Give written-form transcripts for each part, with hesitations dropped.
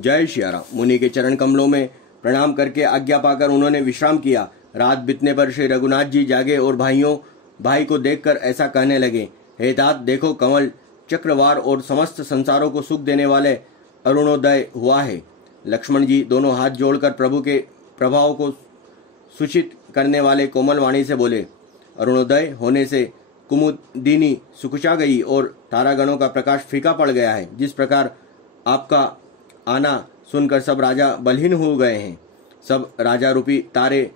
जय श्याराम। मुनि के चरण कमलों में प्रणाम करके आज्ञा पाकर उन्होंने विश्राम किया। रात बीतने पर श्री रघुनाथ जी जागे और भाई को देखकर ऐसा कहने लगे, हे तात, देखो कमल चक्रवार और समस्त संसारों को सुख देने वाले अरुणोदय हुआ है। लक्ष्मण जी दोनों हाथ जोड़कर प्रभु के प्रभाव को सूचित करने वाले कोमल वाणी से बोले, अरुणोदय होने से कुमुदिनी सुकुचा गई और तारागणों का प्रकाश फीका पड़ गया है। जिस प्रकार आपका आना सुनकर सब राजा बलहीन हो गए हैं। सब राजा रूपी तारे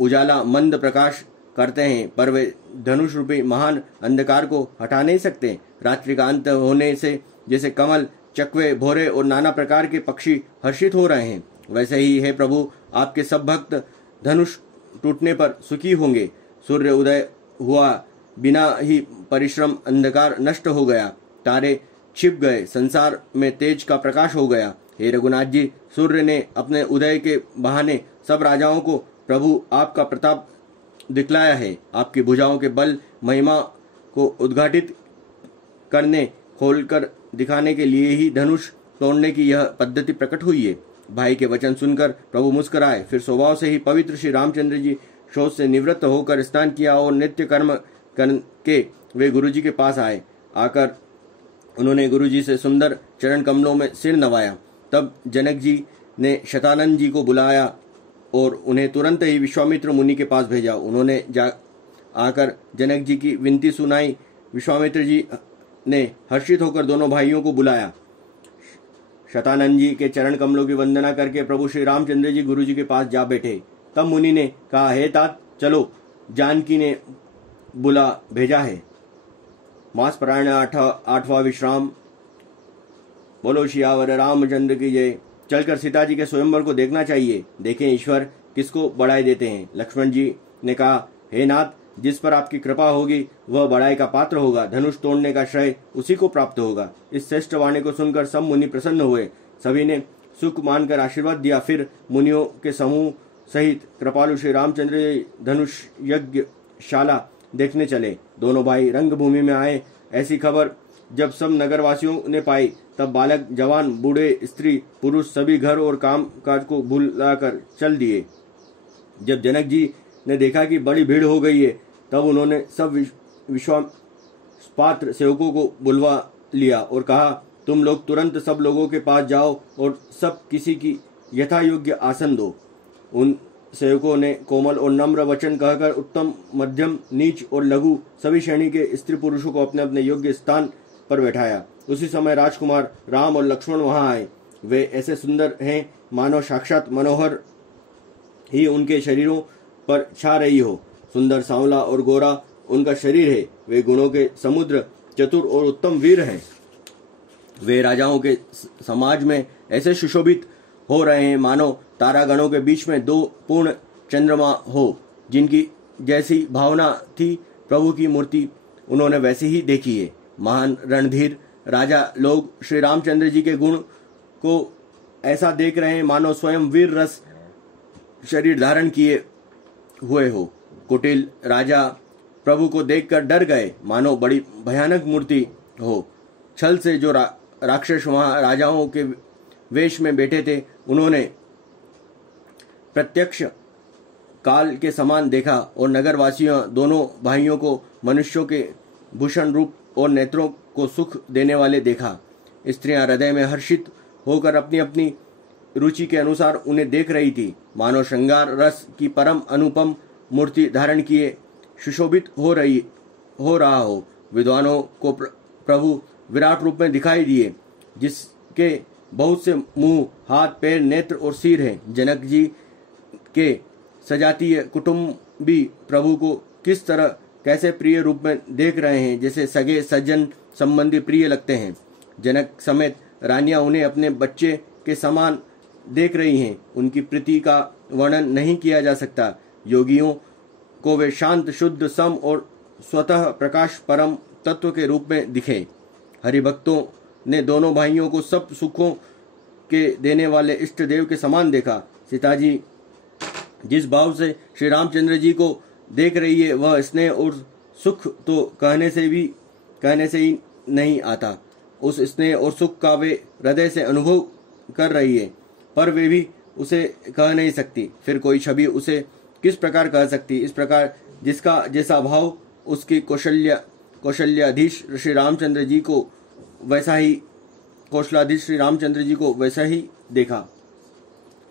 उजाला मंद प्रकाश करते हैं, पर वे धनुष रूपी महान अंधकार को हटा नहीं सकते। रात्रि का अंत होने से जैसे कमल, चकवे, भोरे और नाना प्रकार के पक्षी हर्षित हो रहे हैं, वैसे ही हे प्रभु आपके सब भक्त धनुष टूटने पर सुखी होंगे। सूर्य उदय हुआ, बिना ही परिश्रम अंधकार नष्ट हो गया, तारे छिप गए, संसार में तेज का प्रकाश हो गया। हे रघुनाथ जी, सूर्य ने अपने उदय के बहाने सब राजाओं को प्रभु आपका प्रताप दिखलाया है। आपकी भुजाओं के बल महिमा को उद्घाटित करने, खोलकर दिखाने के लिए ही धनुष तोड़ने की यह पद्धति प्रकट हुई है। भाई के वचन सुनकर प्रभु मुस्कुराए, फिर स्वभाव से ही पवित्र श्री रामचंद्र जी शोच से निवृत्त होकर स्नान किया और नित्य कर्म करके वे गुरुजी के पास आए। आकर उन्होंने गुरुजी से सुंदर चरण कमलों में सिर नवाया। तब जनक जी ने शतानंद जी को बुलाया और उन्हें तुरंत ही विश्वामित्र मुनि के पास भेजा। उन्होंने आकर जनक जी की विनती सुनाई। विश्वामित्र जी ने हर्षित होकर दोनों भाइयों को बुलाया। शतानंद जी के चरण कमलों की वंदना करके प्रभु श्री रामचंद्र जी गुरु जी के पास जा बैठे। तब मुनि ने कहा, हे तात, चलो, जानकी ने बुला भेजा है। मास परायण 8वां विश्राम। बोलो सियावर रामचंद्र की जय। चलकर सीता जी के स्वयंवर को देखना चाहिए, देखें ईश्वर किसको बढ़ाई देते हैं। लक्ष्मण जी ने कहा, हे नाथ, जिस पर आपकी कृपा होगी वह बढ़ाई का पात्र होगा। धनुष तोड़ने का श्रेय उसी को प्राप्त होगा। इस श्रेष्ठ वाणी को सुनकर सब मुनि प्रसन्न हुए। सभी ने सुख मानकर आशीर्वाद दिया। फिर मुनियों के समूह सहित कृपालु श्री रामचंद्र धनुष यज्ञशाला देखने चले। दोनों भाई रंगभूमि में आए। ऐसी खबर जब सब नगरवासियों ने पाई, तब बालक, जवान, बूढ़े, स्त्री, पुरुष सभी घर और काम काज को भुलाकर चल दिए। जब जनक जी ने देखा कि बड़ी भीड़ हो गई है, तब उन्होंने सब विश्वासपात्र सेवकों को बुलवा लिया और कहा, तुम लोग तुरंत सब लोगों के पास जाओ और सब किसी की यथा योग्य आसन दो। उन सेवकों ने कोमल और नम्र वचन कहकर उत्तम, मध्यम, नीच और लघु सभी श्रेणी के स्त्री पुरुषों को अपने अपने योग्य स्थान पर बैठाया। उसी समय राजकुमार राम और लक्ष्मण वहां आए। वे ऐसे सुंदर हैं मानो साक्षात मनोहर ही उनके शरीरों पर छा रही हो। सुंदर, सांवला और गोरा उनका शरीर है। वे गुणों के समुद्र, चतुर और उत्तम वीर हैं। वे राजाओं के समाज में ऐसे सुशोभित हो रहे हैं मानो तारागणों के बीच में दो पूर्ण चंद्रमा हो। जिनकी जैसी भावना थी प्रभु की मूर्ति उन्होंने वैसी ही देखी है। महान रणधीर राजा लोग श्री रामचंद्र जी के गुण को ऐसा देख रहे हैं मानो स्वयं वीर रस शरीर धारण किए हुए हो। कुटिल राजा प्रभु को देखकर डर गए, मानो बड़ी भयानक मूर्ति हो। छल से जो राक्षस वहां राजाओं के वेश में बैठे थे, उन्होंने प्रत्यक्ष काल के समान देखा और नगरवासियों दोनों भाइयों को मनुष्यों के भूषण रूप और नेत्रों को सुख देने वाले देखा। स्त्रियां हृदय में हर्षित होकर अपनी अपनी रुचि के अनुसार उन्हें देख रही थी, मानो श्रृंगार रस की परम अनुपम मूर्ति धारण किए सुशोभित हो रहा हो। विद्वानों को प्रभु विराट रूप में दिखाई दिए, जिसके बहुत से मुंह, हाथ, पैर, नेत्र और सिर हैं। जनक जी के सजातीय कुटुंबी प्रभु को किस तरह कैसे प्रिय रूप में देख रहे हैं, जैसे सगे सज्जन संबंधी प्रिय लगते हैं। जनक समेत रानियां उन्हें अपने बच्चे के समान देख रही हैं। उनकी प्रीति का वर्णन नहीं किया जा सकता। योगियों को वे शांत, शुद्ध, सम और स्वतः प्रकाश परम तत्व के रूप में दिखे। हरिभक्तों ने दोनों भाइयों को सब सुखों के देने वाले इष्ट देव के समान देखा। सीता जी जिस भाव से श्री रामचंद्र जी को देख रही है, वह स्नेह और सुख तो कहने से ही नहीं आता। उस स्नेह और सुख का वे हृदय से अनुभव कर रही है, पर वे भी उसे कह नहीं सकती। फिर कोई छवि उसे किस प्रकार कह सकती? इस प्रकार जिसका जैसा भाव उसकी कौशल्याधीश श्री रामचंद्र जी को वैसा ही देखा।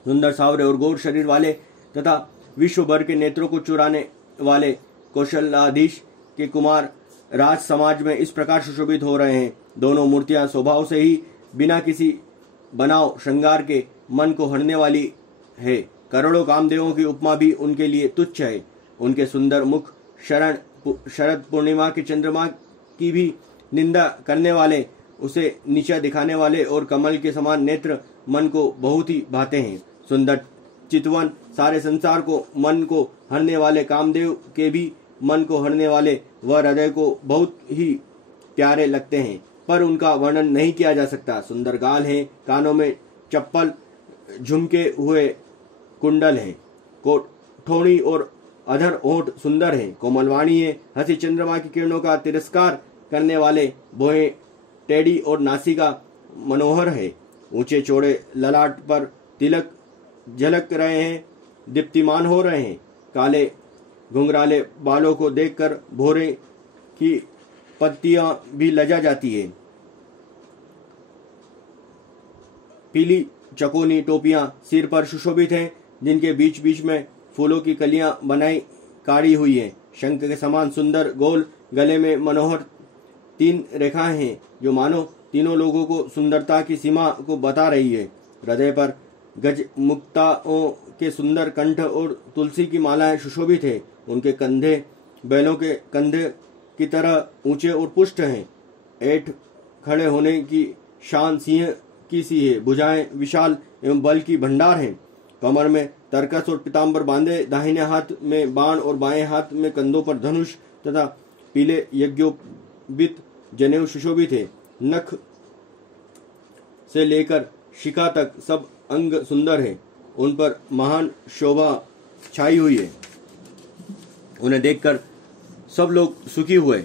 सुंदर सावरे और गौर शरीर वाले तथा विश्व भर के नेत्रों को चुराने वाले कौशल्याधीश के कुमार राज समाज में इस प्रकार सुशोभित हो रहे हैं। दोनों मूर्तियां स्वभाव से ही बिना किसी बनाव श्रृंगार के मन को हरने वाली है। करोड़ों कामदेवों की उपमा भी उनके लिए तुच्छ है। उनके सुंदर मुख शरद पूर्णिमा के चंद्रमा की भी निंदा करने वाले, उसे नीचा दिखाने वाले और कमल के समान नेत्र मन को बहुत ही भाते हैं। सुंदर चितवन सारे संसार को मन को हरने वाले कामदेव के भी मन को हरने वाले वह हृदय को बहुत ही प्यारे लगते हैं, पर उनका वर्णन नहीं किया जा सकता। सुंदर गाल हैं, कानों में चप्पल, झुमके हुए कुंडल हैं, ठोड़ी और अधर ओठ सुंदर हैं, कोमलवाणी है, हंसी चंद्रमा की किरणों का तिरस्कार करने वाले भौहें टेढ़ी और नासिका मनोहर है। ऊंचे चौड़े ललाट पर तिलक झलक रहे हैं, दीप्तिमान हो रहे हैं। काले घुंघराले बालों को देखकर भौरे की पत्तियां भी लजा जाती है। पीली चकोनी टोपियां सिर पर सुशोभित हैं, जिनके बीच बीच में फूलों की कलियां बनाई काढ़ी हुई हैं। शंख के समान सुंदर गोल गले में मनोहर 3 रेखाएं हैं, जो मानो तीनों लोगों को सुंदरता की सीमा को बता रही है। हृदय पर गज मुक्ताओं के सुंदर कंठ और तुलसी की मालाएं सुशोभित है। उनके कंधे बैलों के कंधे की तरह ऊंचे और पुष्ट हैं। ऐठ खड़े होने की शान सिंह की सी है। भुजाएं विशाल एवं बल की भंडार हैं। कमर में तरकस और पीताम्बर बांधे, दाहिने हाथ में बाण और बाएं हाथ में कंधों पर धनुष तथा पीले यज्ञोपित जनेऊ सुशोभित है। नख से लेकर शिखा तक सब अंग सुंदर है। उन पर महान शोभा छाई हुई है। उन्हें देखकर सब लोग सुखी हुए।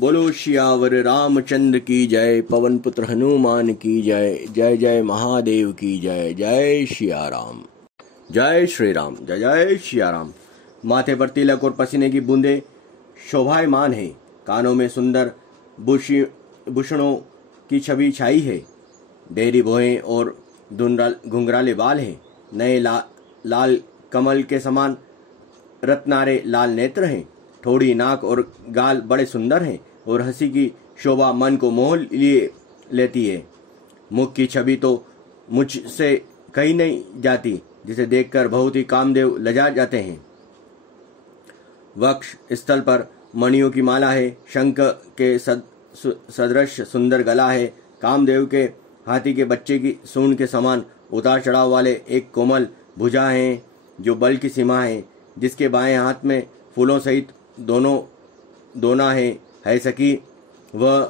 बोलो श्यावर रामचंद्र की जय, पवन पुत्र हनुमान की जय, जय जय महादेव की जय, जय श्या राम, जय श्री राम, जय जय श्या राम। माथे पर तिलक और पसीने की बूंदें शोभायमान है। कानों में सुंदर भूषणों की छवि छाई है। डेरी भौहें और घुंघराले बाल हैं। नए लाल कमल के समान रत्नारे लाल नेत्र हैं। ठोड़ी, नाक और गाल बड़े सुंदर हैं और हंसी की शोभा मन को मोह लिए लेती है। मुख की छवि तो मुझसे कहीं नहीं जाती, जिसे देखकर बहुत ही कामदेव लजा जाते हैं। वक्ष स्थल पर मणियों की माला है। शंख के सदृश सुंदर गला है। कामदेव के हाथी के बच्चे की सूंड के समान उतार चढ़ाव वाले एक कोमल भुजा है, जो बल की सीमा है। जिसके बाएं हाथ में फूलों सहित दोना है सकी। वह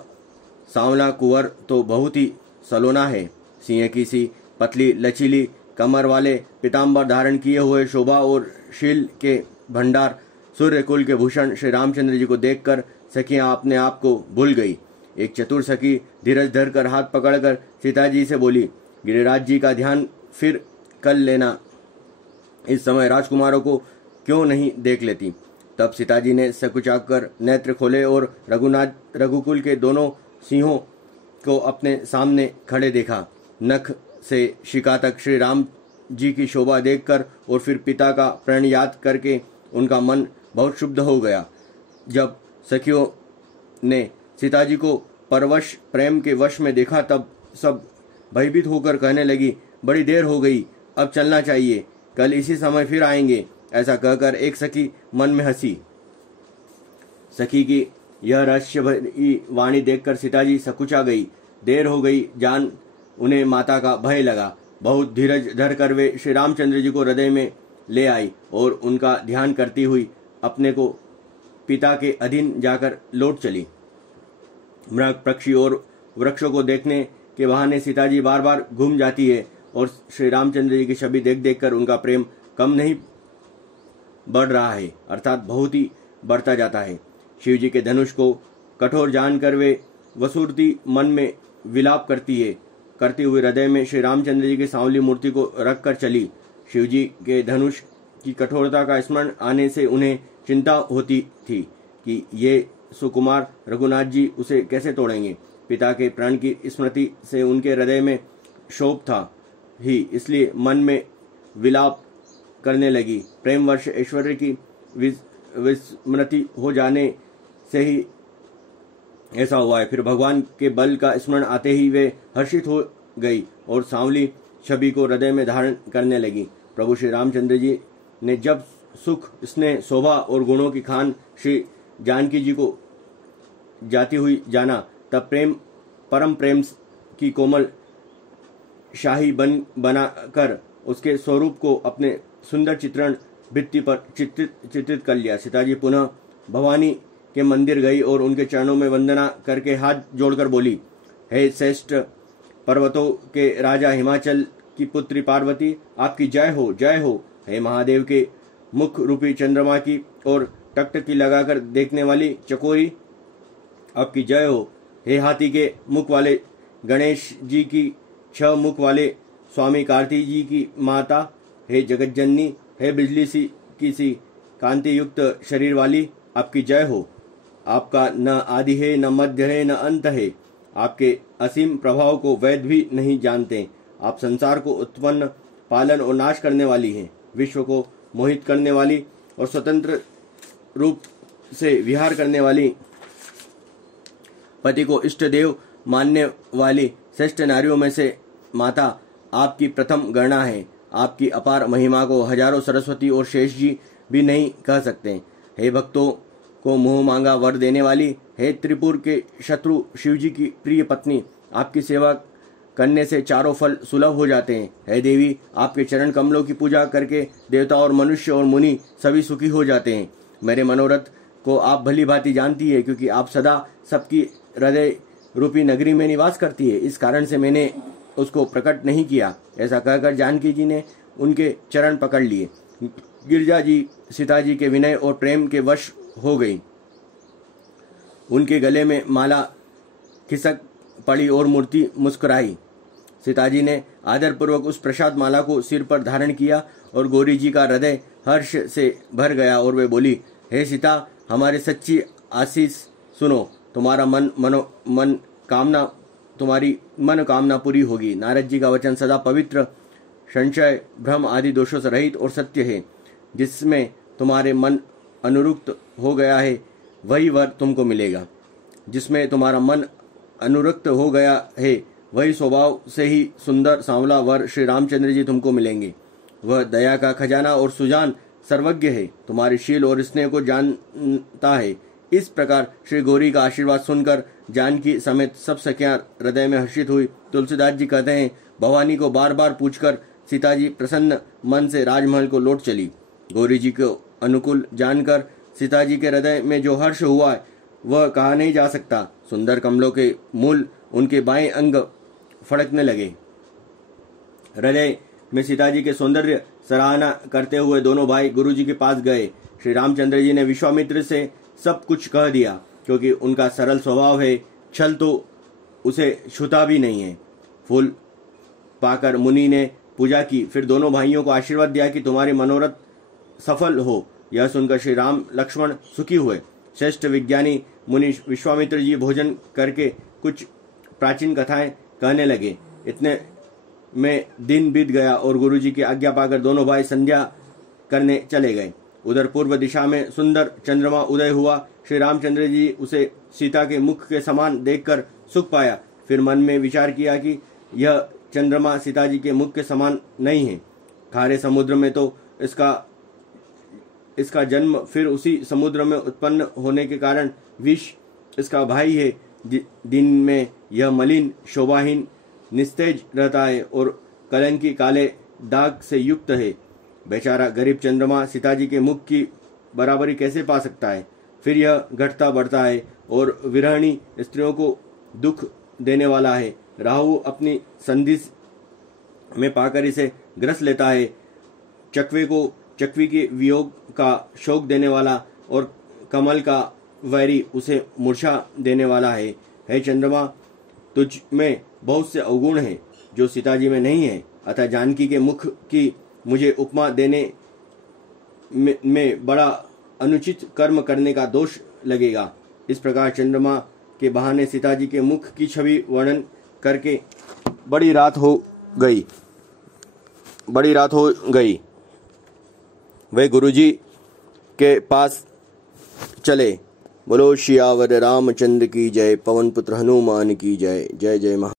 सांवला कुंवर तो बहुत ही सलोना है। सिंह की सी पतली लचीली कमर वाले पीताम्बर धारण किए हुए शोभा और शील के भंडार सूर्य कुल के भूषण श्री रामचंद्र जी को देखकर सखियां अपने आप को भूल गई। एक चतुर सखी धीरज धरकर हाथ पकड़कर सीता जी से बोली, गिरिराज जी का ध्यान फिर कर लेना। इस समय राजकुमारों को क्यों नहीं देख लेती? तब सीता जी ने सकुचाकर नेत्र खोले और रघुकुल के दोनों सिंहों को अपने सामने खड़े देखा। नख से शिखा तक श्री राम जी की शोभा देखकर और फिर पिता का प्रण याद करके उनका मन बहुत शुद्ध हो गया। जब सखियों ने सीता जी को परवश प्रेम के वश में देखा, तब सब भयभीत होकर कहने लगी, बड़ी देर हो गई, अब चलना चाहिए, कल इसी समय फिर आएंगे। ऐसा कहकर एक सखी मन में हंसी। सखी की यह रहस्य भरी वाणी देखकर सीता जी सकुचा गई। देर हो गई जान उन्हें माता का भय लगा। बहुत धीरज धर कर वे श्री रामचंद्र जी को हृदय में ले आई और उनका ध्यान करती हुई अपने को पिता के अधीन जाकर लौट चली। मृग, पक्षी और वृक्षों को देखने के बहाने सीता जी बार बार घूम जाती है और श्री रामचंद्र जी की छवि देख देख कर उनका प्रेम कम नहीं बढ़ रहा है, अर्थात बहुत ही बढ़ता जाता है। शिव जी के धनुष को कठोर जानकर वे वसुरती मन में विलाप करती है। करते हुए हृदय में श्री रामचंद्र जी की सांवली मूर्ति को रख कर चली। शिव जी के धनुष की कठोरता का स्मरण आने से उन्हें चिंता होती थी कि ये सुकुमार रघुनाथ जी उसे कैसे तोड़ेंगे। पिता के प्राण की स्मृति से उनके हृदय में शोक था ही, इसलिए मन में विलाप करने लगी। प्रेम वर्ष ऐश्वर्य की विस्मृति हो जाने से ही ऐसा हुआ है। फिर भगवान के बल का स्मरण आते ही वे हर्षित हो गई और सांवली छवि को हृदय में धारण करने लगी। प्रभु श्री रामचंद्र जी ने जब सुख, स्नेह, शोभा और गुणों की खान श्री जानकी जी को जाती हुई जाना, तब परम प्रेम की कोमल शाही बनाकर उसके स्वरूप को अपने सुंदर चित्रण भित्ति पर चित्रित कर लिया। सीताजी पुनः भवानी के मंदिर गई और उनके चरणों में वंदना करके हाथ जोड़कर बोली, हे श्रेष्ठ पर्वतों के राजा, हिमाचल की पुत्री पार्वती, आपकी जय हो, जय हो। हे महादेव के मुख रूपी चंद्रमा की और टकटकी लगाकर देखने वाली चकोरी, आपकी जय हो। हे हाथी के मुख वाले गणेश जी की 6 मुख वाले स्वामी कार्तिक जी की माता, हे जगज्जननी, हे बिजली सी कांति युक्त शरीर वाली, आपकी जय हो। आपका न आदि है, न मध्य है, न अंत है। आपके असीम प्रभाव को वैद भी नहीं जानते। आप संसार को उत्पन्न, पालन और नाश करने वाली हैं। विश्व को मोहित करने वाली और स्वतंत्र रूप से विहार करने वाली, पति को इष्ट देव मानने वाली श्रेष्ठ नारियों में से माता आपकी प्रथम गणना है। आपकी अपार महिमा को हजारों सरस्वती और शेष जी भी नहीं कह सकते। हे भक्तों को मुंह मांगा वर देने वाली, हे त्रिपुर के शत्रु शिव जी की प्रिय पत्नी, आपकी सेवा करने से चारों फल सुलभ हो जाते हैं। हे देवी, आपके चरण कमलों की पूजा करके देवता और मनुष्य और मुनि सभी सुखी हो जाते हैं। मेरे मनोरथ को आप भली भांति जानती है, क्योंकि आप सदा सबकी हृदय रूपी नगरी में निवास करती है। इस कारण से मैंने उसको प्रकट नहीं किया। ऐसा कहकर जानकी जी ने उनके चरण पकड़ लिए। गिरजा जी सीता जी के विनय और प्रेम के वश हो गई। उनके गले में माला खिसक पड़ी और मूर्ति मुस्कुराई। सीता जी ने आदरपूर्वक उस प्रसाद माला को सिर पर धारण किया और गौरी जी का हृदय हर्ष से भर गया और वे बोली, हे सीता, हमारी सच्ची आशीष सुनो। तुम्हारी मन कामना पूरी होगी। नारद जी का वचन सदा पवित्र, संशय, भ्रम आदि दोषों से रहित और सत्य है। जिसमें तुम्हारे मन अनुरक्त हो गया है वही वर तुमको मिलेगा। जिसमें तुम्हारा मन अनुरक्त हो गया है वही स्वभाव से ही सुंदर सांवला वर श्री रामचंद्र जी तुमको मिलेंगे। वह दया का खजाना और सुजान सर्वज्ञ है, तुम्हारी शील और स्नेह को जानता है। इस प्रकार श्री गौरी का आशीर्वाद सुनकर जानकी समेत सब सखियां हृदय में हर्षित हुई। तुलसीदास जी कहते हैं, भवानी को बार बार पूछकर सीता जी प्रसन्न मन से राजमहल को लौट चली। गौरी जी को अनुकूल जानकर सीता जी के हृदय में जो हर्ष हुआ है वह कहा नहीं जा सकता। सुंदर कमलों के मूल उनके बाएं अंग फड़कने लगे। हृदय में सीता जी के सौंदर्य सराहना करते हुए दोनों भाई गुरु जी के पास गए। श्री रामचंद्र जी ने विश्वामित्र से सब कुछ कह दिया, क्योंकि उनका सरल स्वभाव है, छल तो उसे छूता भी नहीं है। फूल पाकर मुनि ने पूजा की, फिर दोनों भाइयों को आशीर्वाद दिया कि तुम्हारे मनोरथ सफल हो। यह सुनकर श्री राम लक्ष्मण सुखी हुए। श्रेष्ठ विज्ञानी मुनि विश्वामित्र जी भोजन करके कुछ प्राचीन कथाएं कहने लगे। इतने में दिन बीत गया और गुरु जी की आज्ञा पाकर दोनों भाई संध्या करने चले गए। उधर पूर्व दिशा में सुंदर चंद्रमा उदय हुआ। श्री रामचंद्र जी उसे सीता के मुख के समान देखकर सुख पाया। फिर मन में विचार किया कि यह चंद्रमा सीता जी के मुख के समान नहीं है। खारे समुद्र में तो इसका जन्म, फिर उसी समुद्र में उत्पन्न होने के कारण विष इसका भाई है। दिन में यह मलिन, शोभाहीन, निस्तेज रहता है और कलंकी काले दाग से युक्त है। बेचारा गरीब चंद्रमा सीता जी के मुख की बराबरी कैसे पा सकता है। फिर यह घटता बढ़ता है और विरहिणी स्त्रियों को दुख देने वाला है। राहु अपनी संधिस में पाकर इसे ग्रस लेता है। चकवी के वियोग का शोक देने वाला और कमल का वैरी उसे मूर्छा देने वाला है। हे चंद्रमा, तुझ में बहुत से अवगुण हैं। जो सीताजी में नहीं है, अतः जानकी के मुख की मुझे उपमा देने में बड़ा अनुचित कर्म करने का दोष लगेगा। इस प्रकार चंद्रमा के बहाने सीताजी के मुख की छवि वर्णन करके बड़ी रात हो गई। वे गुरुजी के पास चले। बोलो सियावर रामचंद्र की जय, पवन पुत्र हनुमान की जय। जय जय महा।